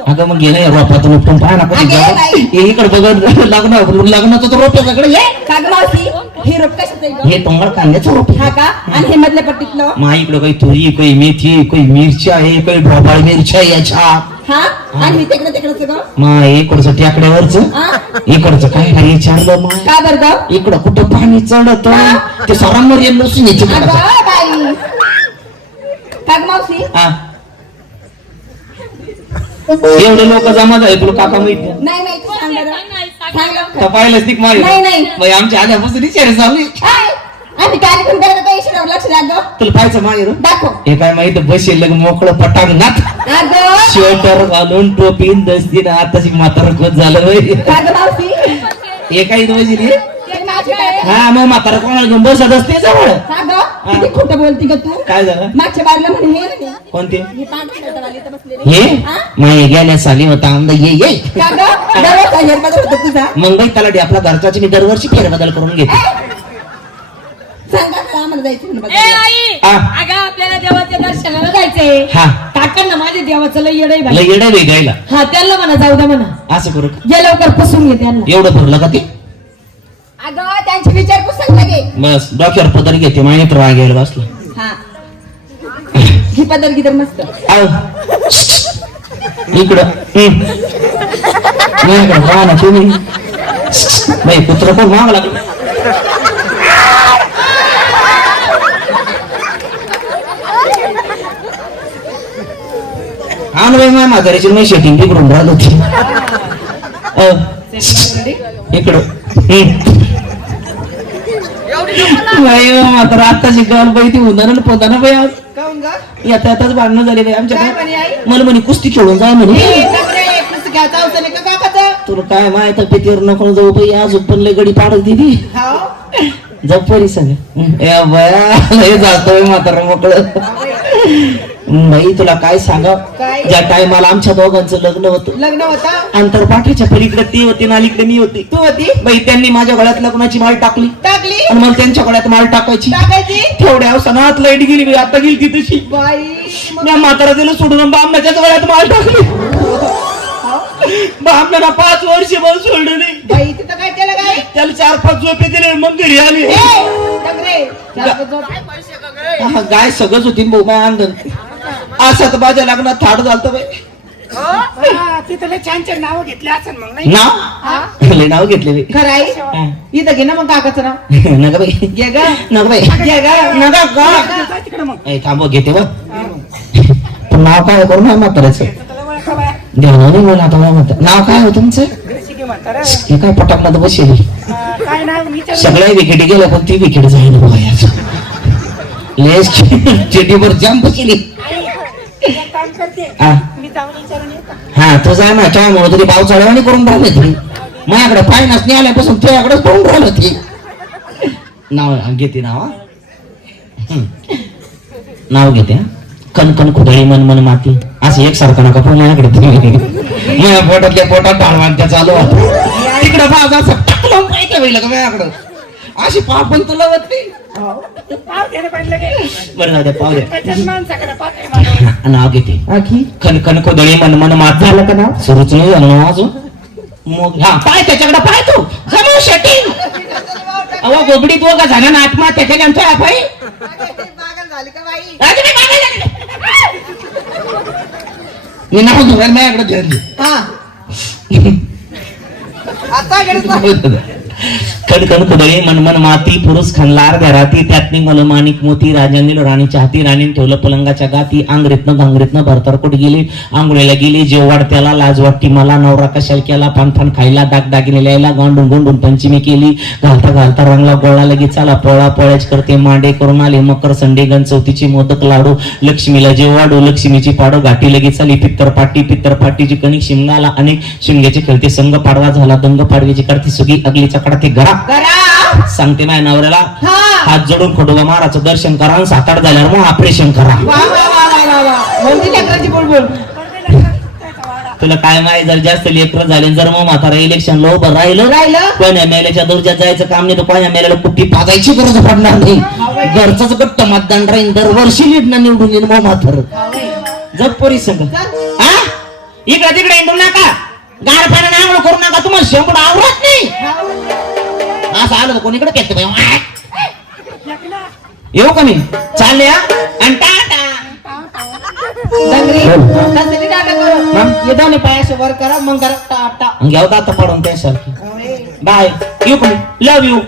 अगं मग गेलं रोपातून उपटून पाहा ना इकडे बघत लग्न लग्नाचं तर रोप सगळं. हे मावशी? हे रोप कशाचं? हे टोंगळ कांद्याचं रोप हा का? आणि हे मधल्या पट्टीतलं? मा इकडं काही तुरी काही मेथी काही मिरच्या आहे काही ढोबाळ मिरच्या आहे याच्या. हा? आणि तिकडं तिकडं सगळं मा इकडचं टाकड्यावरच? इकडचं काय नाही विचारलं मा? का बरं इकडं कुठं पाणी चढत? ते सरांवर याची अगं बाई. का मावशी? एवढे लोक जमा झाले तुला काका माहीत नाही. नाही नाही तू सांग बरं. सांग लवकर. का पाहिलंच नाही माहिती. नाही, आमच्या आल्यापासून विचार चालू आहे. हाय. आम्ही कार्यक्रम करत होतो ईश्वरावर लक्ष द्या ग तुला पाहायचं माहेर? दाखव. हे काय माहीत? बसेल लग मोकळं पटांगणात अगं. स्वेटर घालून टोपीन दस्तीन आताची म्हातारा खोत झालं होय. मावशी. हे काही बसेल? हे? ते माझी काय? हा मग म्हातारा कोणाला घेऊन बसत असते जवळ? किती खोटं बोलती ग तू? काय झालं? मागच्या बाजूला म्हणे हे नाही. कोणते? हे इथं बसलेली. गेल्या साली होता आमदा ये ये. का ग? दररोज हेरबदल होतो तुझा. मग बाई तलाठी आपला घरचाची मी दरवर्षी फेरबदल करून घेते. सांगा का आम्हाला जायचं म्हणून ए बघायला. आई! आ. अगं आपल्याला देवाच्या दर्शनाला जायचंय. हा. काकांना माझ्या देवाचं लय येडय बाई. लय येडं बाई द्यायला हा त्यांना म्हणा जाऊ द्या म्हणा. असं करू का? जे लवकर पुसून घे त्यांना. एवढं भरलं का ते? अगं विचारपूस लगे बस डोक्यावर पदर घेते माहीत राग यायला बसला. हा. ही पदर गिदर मस्त. आव. इकडं. नाही इकडं ना तुम्ही. बाई कुत्र कोण माग लागलं? हा ना बाई माझ्या म्हाताऱ्याची मी शेटिंग बिघडून राहिलो होती. इकडं हो, म्हातारा आत्ताची गल बाई ती उन्हाळ्याला पोताना बाई आज. यात यातच भांडणं झाली बाई आमच्या? मला म्हणे कुस्ती खेळून जाय म्हणे? तुला काय माय तब्येतीवर नको जाऊ बाई आज पण लय गडी पाडत दिली हाव. जाऊ परी सांग. ए बया लय जातोय म्हातारा मोकळं. बाई तुला काय सांगा? काय? ज्या टायमाला आमच्या दोघांचं लग्न होतं. लग्न होतं? आंतरपाठीच्या पलीकडे ती होती ना अलीकडे मी होती. तू होती? बाई त्यांनी माझ्या गळ्यात लग्नाची माळ टाकली. टाकली? आणि मला त्यांच्या गळ्यात माळ टाकायची. टाकायची? तेवढ्या अवसनात लाइट गेली बाई आता गेली ती तशी. बाई मग- मी म्हातारा दिलं सोडून बामणाच्याच गळ्यात माळ टाकली. बामणाला पाच वर्ष बस सोडलं नाही. बाई तिथं काय केलं काय त्याला चार पाच झोपे दिले मग घरी आली. ए, झोप. हा, गाय सगळंच होती भाऊ माय अंगण. असं तर माझ्या लग्नात थाट झालत बाई. हा, तिथं छान छान नाव घेतले असेल मग नाही नाव? नाव घेतले खरं हा. इथं घे ना मग काकाचं नाव. नका बाई. घे ग. नका बाई. घे ग. नका जा तिकडे मग. ए, थांब घेते नाव काय करू ना म्हाताऱ्याचं. देवा नाही मला आता नाव काय हो तुमचं. हे काय बसेल हा, काय नाव विचार सगळ्या विकेटी गेल्या पण ती विकेट जाईल बघा याचं लेस चेटीवर जाम बसली. हा. हा तो जा ना त्यामुळे तरी पाव चढवानी करून राहिले तरी माझ्याकडे फायनान्स नाही आल्यापासून तुझ्याकडेच पडून राहिलं ती. नाव घेते नाव. नाव घेते हा. कण कण खुदळी मन मन माती. असं एकसारखं नका पण माझ्याकडे. तुम्ही माझ्या पोटातल्या पोटात डाळवांच्या चालू होत्या तिकडं असं टाकलं माहिती होईल का माझ्याकडं. अशी पापण तुला होत. नाही पाव घ्यायला पाहिजे लगे. बरं जाऊ द्या पाहू द्या त्याच्यात माणसाकडे पाहते माणूस. हा, नाव घेते आखी? खन खन कोदळी मन मन मात. झालं का ना सुरूच नाही झालं ना अजून. मग हा पाय त्याच्याकडे पाय तू. जमव शेटिंग अहो गोबडी तू का झाला ना आत्मा त्याच्या झाली का बाई. अरे मी नाव धुवायला माझ्याकडे हा. आता घडत खन कुदळी मनमन माती पुरुष खणलार घराती त्यातनी मल माणिक मोती राजांनी राणीच्या हाती राणीने ठेवलं पलंगाच्या गाती आंगरीतनं भांगरीतनं भरतरकोट गेली? आंघोळीला गेली जेव त्याला लाज वाटती मला नवरा कशाला केला पानफान खायला दाग दागिने लिहायला गांडून गोंडून पंचमी केली घालता घालता रंगला गोळा लगेच चाला पोळा पोळ्याच करते मांडे करून आले मकर संडे गण चौथीची मोदक लाडू लक्ष्मीला जेवाडू लक्ष्मीची पाडो घाटी लगेच आली पित्तर पाटी पित्तर पाटीची कणिक शिमगाला अनेक शिमग्याचे खेळते संघ पाडवा झाला दंग पाडवीची करते सुगी अगलीचा कडते घरा. करा. सांगते माझ्या नवऱ्याला हा. हात जोडून खडोबा महाराजचं दर्शन करा आणि सात आठ झाल्यावर मग ऑपरेशन करा. तुला काय माहिती जर जास्त लेकर झाले जर मग म्हातारा इलेक्शन लो उभं राहिलं राहिलं. कोण्या मेल्याच्या दर्जात जायचं काम नाही तर कोण्या मेल्याला कुठली पाजायची गरज पडणार नाही. घरचंच गट्ट मतदान राहील दरवर्षी लीडनं निवडून येईल मग म्हातार. जग पोरी सगळं हा इकडे तिकडे हिंडू नका. पाण्याने आंघोळ करू नका तुम्हाला शेंबूड आवडत नाही. असं आलं तर कोणीकडे पेत येऊ का मी? चालले? आणि टाटा? ये दोन्ही पायाशी वर करा मग करा टाटा घेऊ आता पडून त्यासारखी बाय. येऊ का मी? लव यू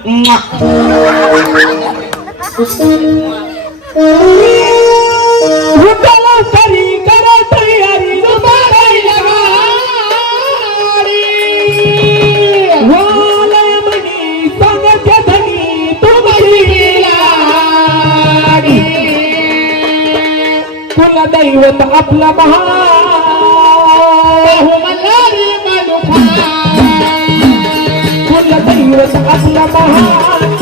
दैवत आपला महा कुल दैवत आपला महा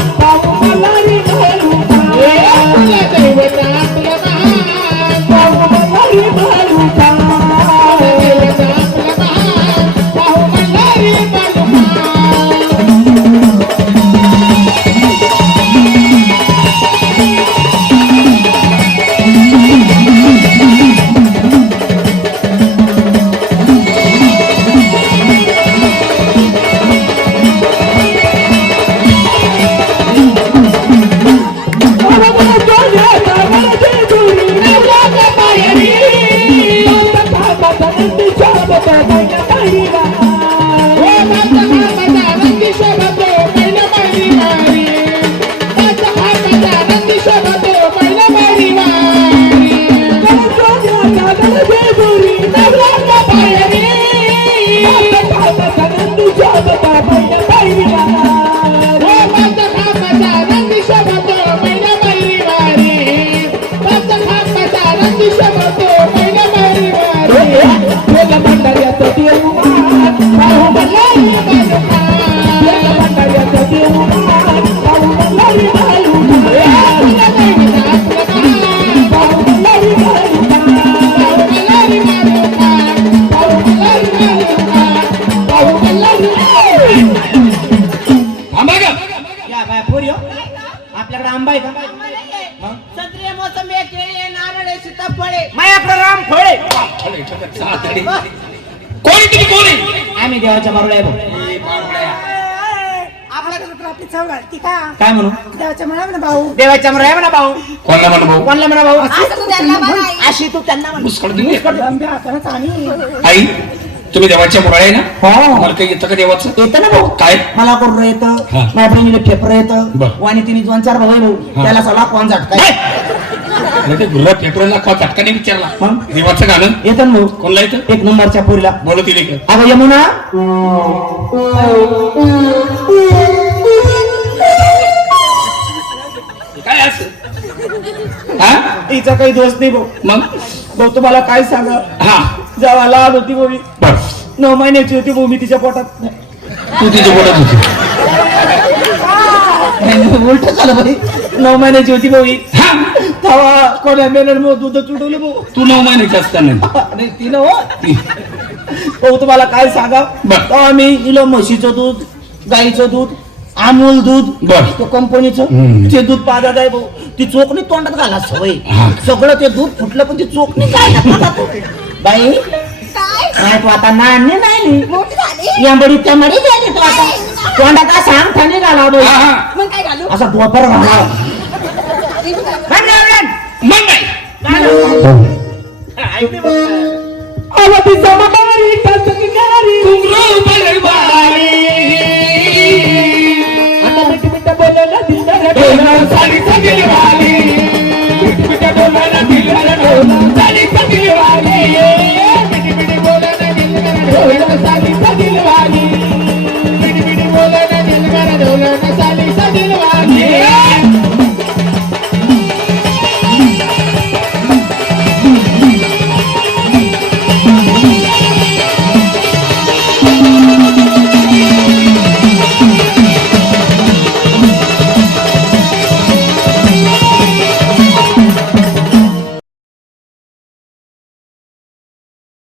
आपल्याकडे आंबा आहे का? संत्रे मोसंबी केळी नारळ सीताफळे माझ्याकडे राम फळे. कोणी तुम्ही कोणी आम्ही देवाच्या बारुड्या आहे भाऊ. आपल्या घरात आपली चव घालती का? काय म्हणू? देवाच्या म्हणा ना भाऊ. देवाच्या म्हणा आहे म्हणा भाऊ. कोणला म्हणू भाऊ? कोणला म्हणा भाऊ? असं तू त्यांना म्हणा. अशी तू त्यांना म्हण. मुस्कळ आई तुम्ही देवाच्या आहे ना? हो. मला काही येतं का देवाचं? येतं ना भाऊ. काय? मला कोण येतं? हा. माझ्या बहिणीला फेफर येतं. बर. वाणी तिने दोन चार भाऊ आहे भाऊ हा. त्याला सला कोण झटकाय अरे ते गुरुवार फेब्रुवारीला का झटका नाही विचारला. मग? देवाचं गाणं? येतं ना भाऊ. कोणला येतं? एक नंबरच्या पोरीला. बोलत येते का अगं यमुना. काय असं? हा? तिचा काही दोष नाही भाऊ. मग? भाऊ तुम्हाला काय सांगा? हा. जेव्हा लहान होती भाऊ मी, नऊ महिन्याची होती भाऊ मी तिच्या पोटात तू तिथे बोलत होती. उलट झालं भाई नऊ महिन्याची होती भाऊ तेव्हा कोण्या मेल्याने मग दूध चुडवलं भाऊ? तू नऊ महिन्याची असताना नाही. हो ती- भाऊ तुम्हाला काय सांगा? बर. तेव्हा मी इलो म्हशीचं दूध गाईचं दूध अमूल दूध बर. तो कंपनीचं हम्म. ते दूध पाजात आहे भाऊ ती चोकणी तोंडात घाला सवय. हा. सगळं ते दूध फुटलं पण ती चोकणी काय? बाई काय काय तू आता नाण्य नाही मोठी झाली. या बडी त्या मडी झाली तू आता. तोंडात का सांग थाने घाला बाई. हा हा. मग काय घालू? असा डोपर घाला. मग नाही. आता मिठ मिठ बोलायला दिल डोला